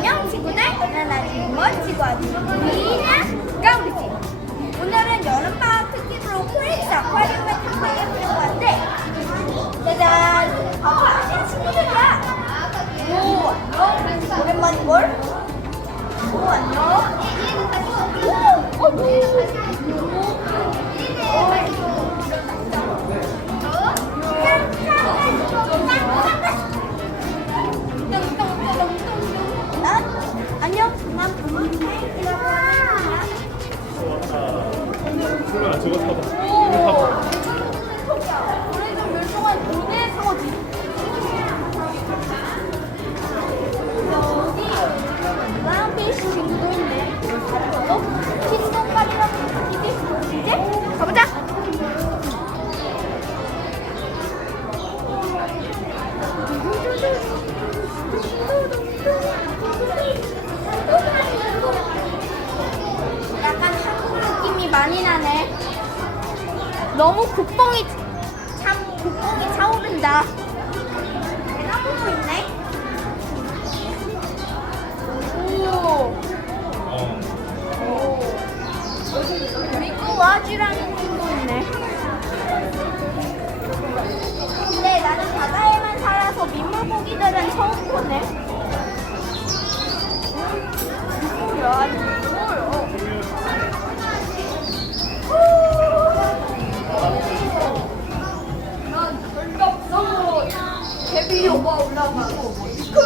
안녕 친구들 난 아주 멋지고 아주 미인한 까우리지. 오늘은 여름방학 특집으로 코엑스 아쿠아리움에 탐방해 보려고 하는데 짜잔. 아빠 안녕 친구들이야. 오 안녕. 오랜만이걸? 오 안녕. 오 어, 난 저거 타봐. 미꾸라지라는 친구 있네. 근데 나는 바다에만 살아서 민물고기들은 처음 보네. 뭐야? 뭐야? 개비 오빠 올라가고 진짜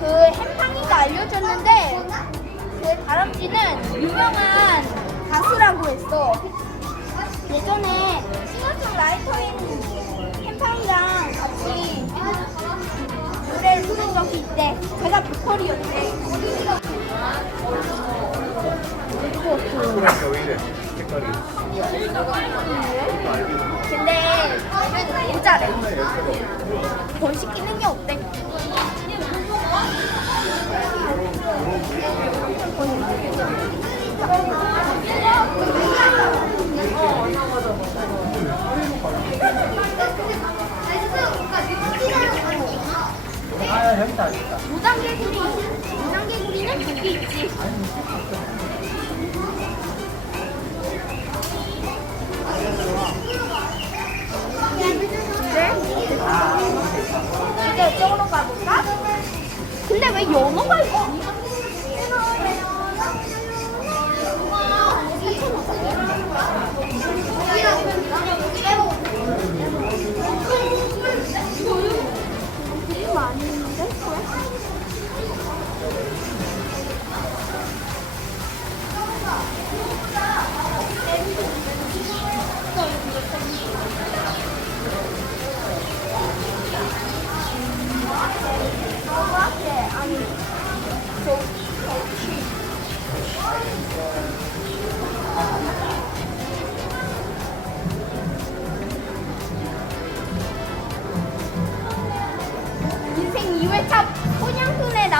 그 햄팡이가 알려줬는데 그 다람쥐는 유명한 가수라고 했어. 예전에 싱어송라이터인 적이 있대. 제가? 색깔이. 근데 잘해. 돈 시키는 게 없대. 무당개구리, 무당개구리는 여기 있지. 그래? 이제 이쪽으로 가볼까? 근데 왜 연어가 있지?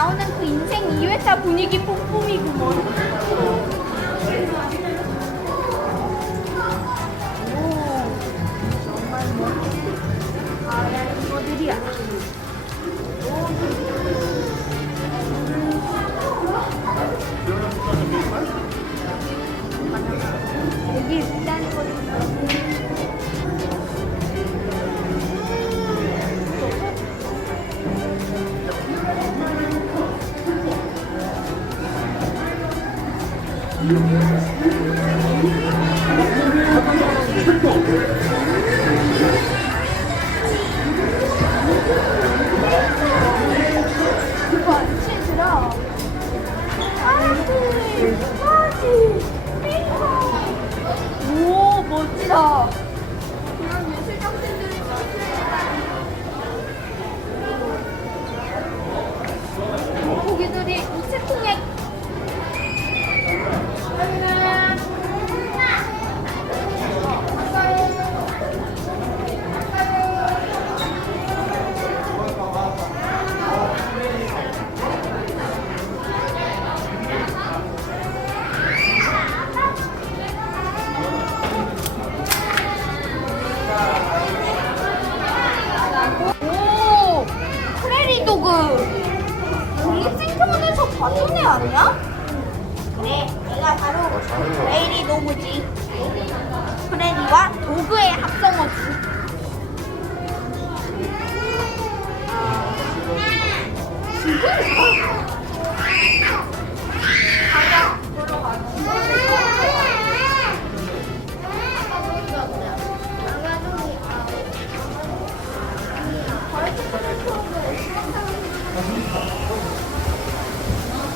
나오는 그 인생 2회차 분위기 뿜뿜이구먼 오 정말 멋진 아야 이거들이야 여기 이거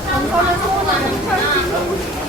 전설의 소원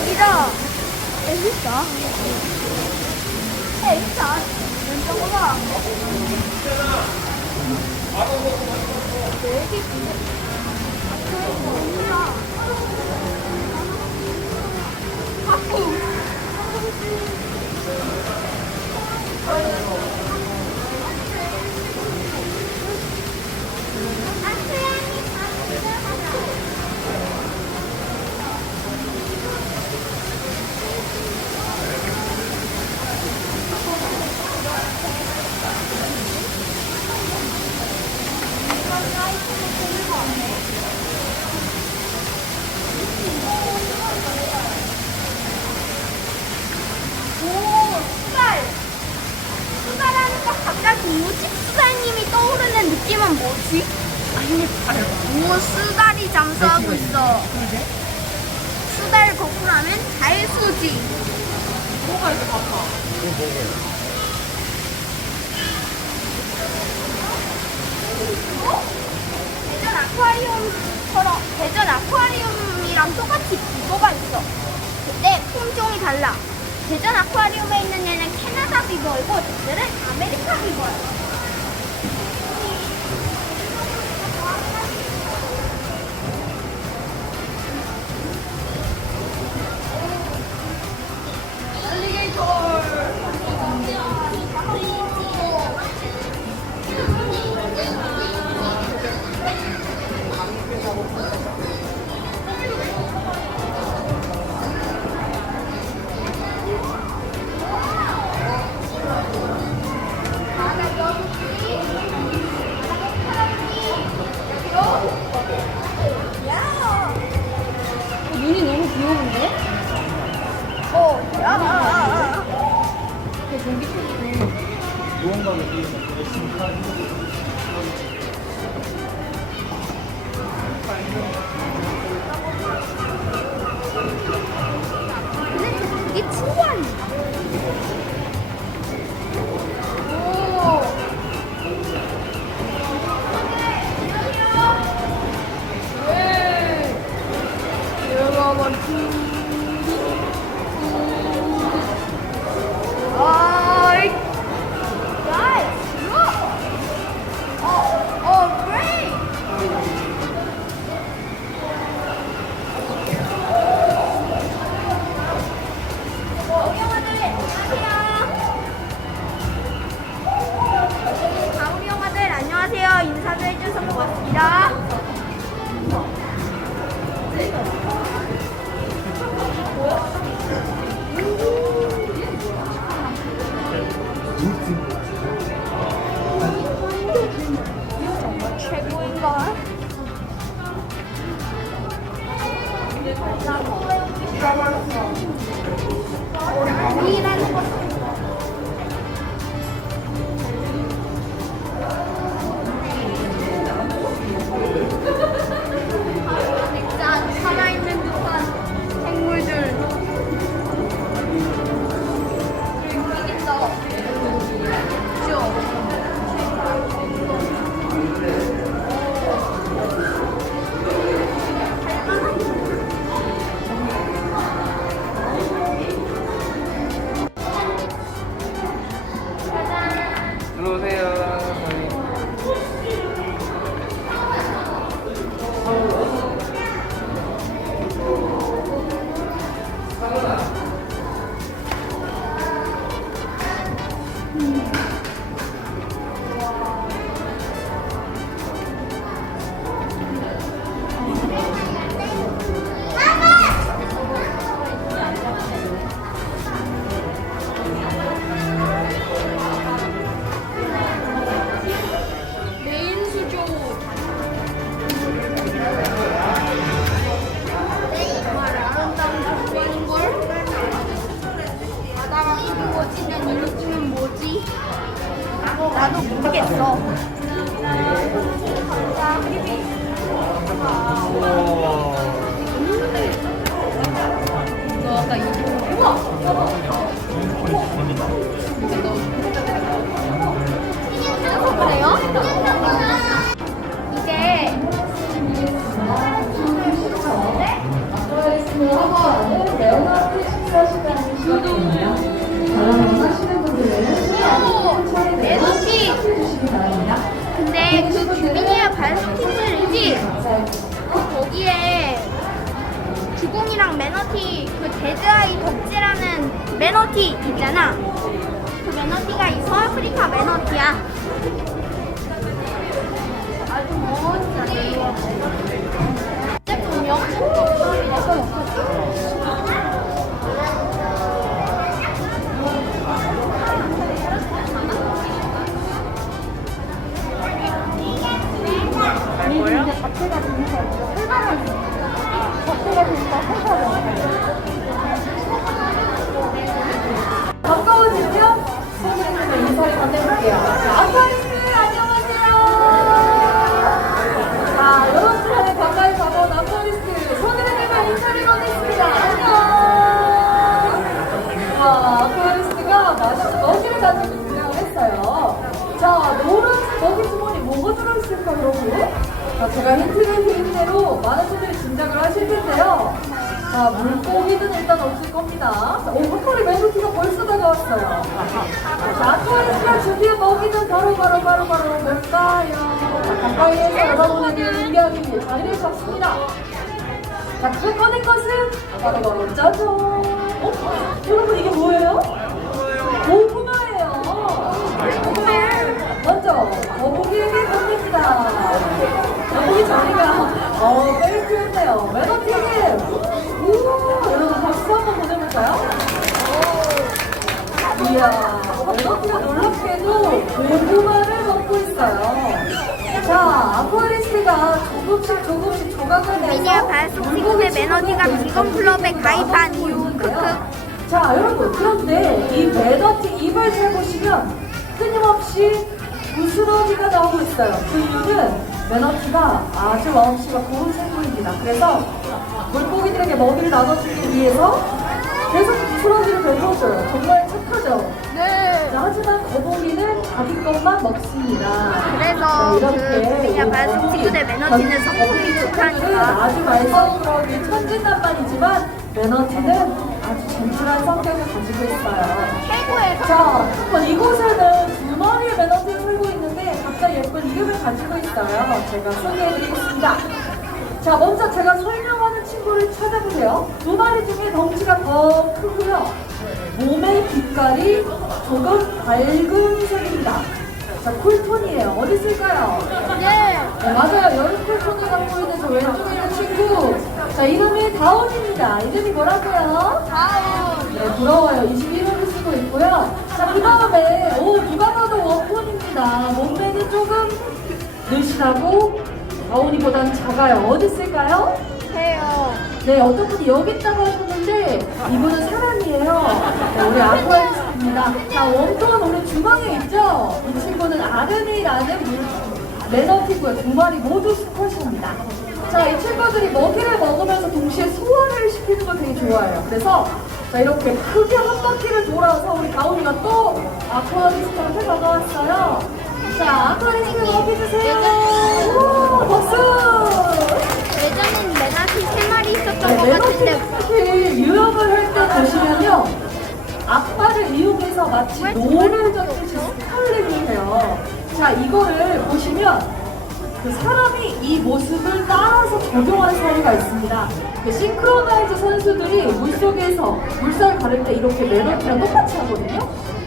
우리다. 에이다. 에이다. 왼쪽으로. 여 기 오, 수달. 수달하니까 갑자기 우집 수달님이 떠오르는 느낌은 뭐지? 오, 수달이 잠수하고 있어. 수달 거꾸라면 달수지. 뭐가 이렇게 많아? 어? 대전 아쿠아리움처럼 대전 아쿠아리움이랑 똑같이 비버가 있어. 근데 품종이 달라. 대전 아쿠아리움에 있는 얘는 캐나다 비버이고 얘는 아메리카 비버야. 근데 그 규민이의 발스티즈이지? 거기에 주공이랑 매너티 그 데드아이 덕질하는 매너티 있잖아. 그 매너티가 이 서아프리카 매너티야. 아주 제 거야? 자체가 진짜 활발한 자체가 진짜 활 자, 제가 힌트를 드린 대로 많은 분들이 짐작을 하실 텐데요. 자, 물고기는 일단 없을 겁니다. 자, 오, 헛소리 멜로디가 벌써 다가왔어요. 자, 아쿠아리스가 준비한 먹이는 바로, 바로, 바로, 바로 뭘까요? 자, 가까이에서 여러분에게 위해 자리를 잡습니다. 자, 그 꺼낸 것은 바로, 바로, 짜잔! 어? 여러분, 이게 뭐예요? 고구마예요. 먼저, 거북이에게 건넵니다. 거북이 자리가, 어, 페이크였네요. 매너티님! 우 여러분, 박수 한번 보내볼까요? 이야, 매너티가 놀랍게도 고구마를 먹고 있어요. 자, 아쿠아리스트가 조금씩 조금씩 조각을 내서 미니어 발송식의 매너지가 비건 클럽에 가입한 이유 크크 자 여러분 그런데 이 매너티 입을 해보시면 끊임없이 부스러기가 나오고 있어요 그 이유는 매너티가 아주 마음씨가 고운 생물입니다. 그래서 물고기들에게 먹이를 나눠주기 위해서 계속 부스러기를 뱉어줘요. 정말 착하죠? 네. 자, 하지만 거북이는 자기 것만 먹습니다. 그래서 네, 그 미니어 발송식의 매너지는 성품이 좋다니까. 아주 말썽꾸러기 천진난만이지만 매너티는 아주 젠틀한 성격을 가지고 있어요. 최고의 자, 한번 이곳에는 두 마리의 매너티가 살고 있는데 예쁜 이름을 가지고 있어요. 제가 소개해드리겠습니다. 자, 먼저 제가 설명하는 친구를 찾아보세요. 두 마리 중에 덩치가 더 크고요. 몸의 빛깔이 조금 밝은 색입니다. 자, 쿨톤이에요. 어디 있을까요? 네 네, 맞아요. 여름 쿨톤을 갖고 있는 저 왼쪽에 있는 친구. 자, 이름이 다운입니다. 이름이 뭐라고요? 다음 네, 부러워요. 21호를 쓰고 있고요. 자, 그 다음에, 오, 누가 봐도 워톤입니다. 몸매는 조금 늘씬하고, 다운이보단 작아요. 어디 있을까요? 해요 네, 어떤 분이 여기 있다고 하셨는데, 이분은 사람이에요. 네, 우리 아쿠아리스트입니다. 자, 웜톤 우리 중앙에 있죠? 이 친구는 아르미라는 물, 매너티고요. 두 마리 모두 수컷입니다. 자, 이 친구들이 먹이를 먹으면서 동시에 소화를 시키는 걸 되게 좋아해요. 그래서, 자, 이렇게 크게 한 바퀴를 돌아서 우리 다운이가 또 아쿠아리스트한테 다가왔어요. 자, 아쿠아리스트 먹여주세요. 우, 박수! 예전엔 매너지 세 마리 있었던 네, 것 같은데 매너티 유럽을 할 때 보시면요. 앞발을 이용해서 마치 노를 젓듯이 스칼링을 해요. 자, 이거를 보시면 그 사람이 이 모습을 따라서 적용한 사례가 있습니다. 그 싱크로나이즈 선수들이 물속에서 물살 가를 때 이렇게 매너티랑 똑같이 하거든요.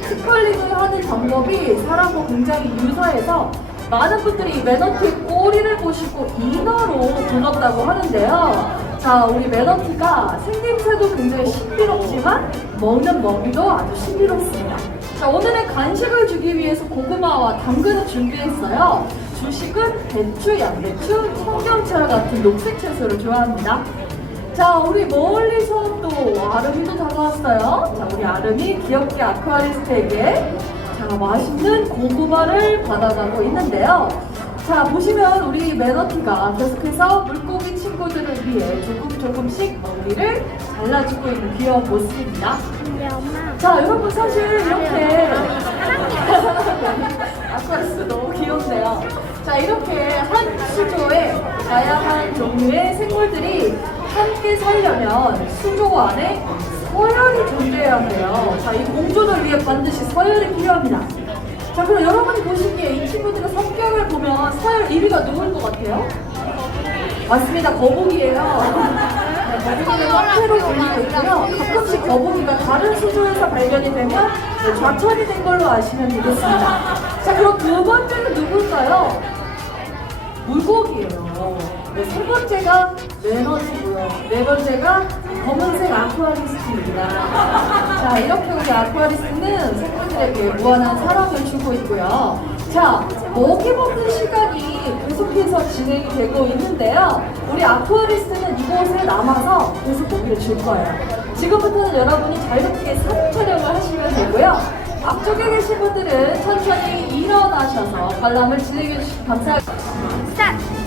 스컬링을 하는 방법이 사람과 굉장히 유사해서 많은 분들이 이 매너티의 꼬리를 보시고 인어로 불렀다고 하는데요. 자, 우리 매너티가 생김새도 굉장히 신비롭지만 먹는 먹이도 아주 신비롭습니다. 자, 오늘은 간식을 주기 위해서 고구마와 당근을 준비했어요. 주식은 배추, 양배추, 청경채와 같은 녹색 채소를 좋아합니다. 자, 우리 멀리서 또 아름이도 다가왔어요. 자, 우리 아름이 귀엽게 아쿠아리스트에게 자, 맛있는 고구마를 받아가고 있는데요. 자, 보시면 우리 매너티가 계속해서 물고기 친구들을 위해 조금 조금씩 먹이를 잘라주고 있는 귀여운 모습입니다. 근데 엄마. 자, 여러분 사실 이렇게 아쿠아리스 너무 귀엽네요. 자, 이렇게 한 수조에 다양한 종류의 생물들이 함께 살려면 수조 안에 서열이 존재해야 돼요. 자, 이 공존을 위해 반드시 서열이 필요합니다. 자, 그럼 여러분이 보시기에 이 친구들의 성격을 보면 서열 1위가 누굴 것 같아요? 맞습니다. 거북이에요. 네, 거북이가 화폐로 불리고 있고요. 가끔씩 거북이가 다른 수조에서 발견이 되면 네, 좌천이 된 걸로 아시면 되겠습니다. 자, 그럼 두 번째는 누굴까요? 물고기예요. 네, 세 번째가 매너지고요. 네 번째가 검은색 아쿠아리스트입니다. 자, 이렇게 우리 아쿠아리스트는 생물들에게 무한한 사랑을 주고 있고요. 자, 먹이 먹는 시간이 계속해서 진행이 되고 있는데요. 우리 아쿠아리스트는 이곳에 남아서 계속 먹이를 줄 거예요. 지금부터는 여러분이 자유롭게 사진 촬영을 하시면 되고요. 앞쪽에 계신 분들은 천천히 일어나셔서 관람을 진행해 주시기 감사하겠습니다. 스타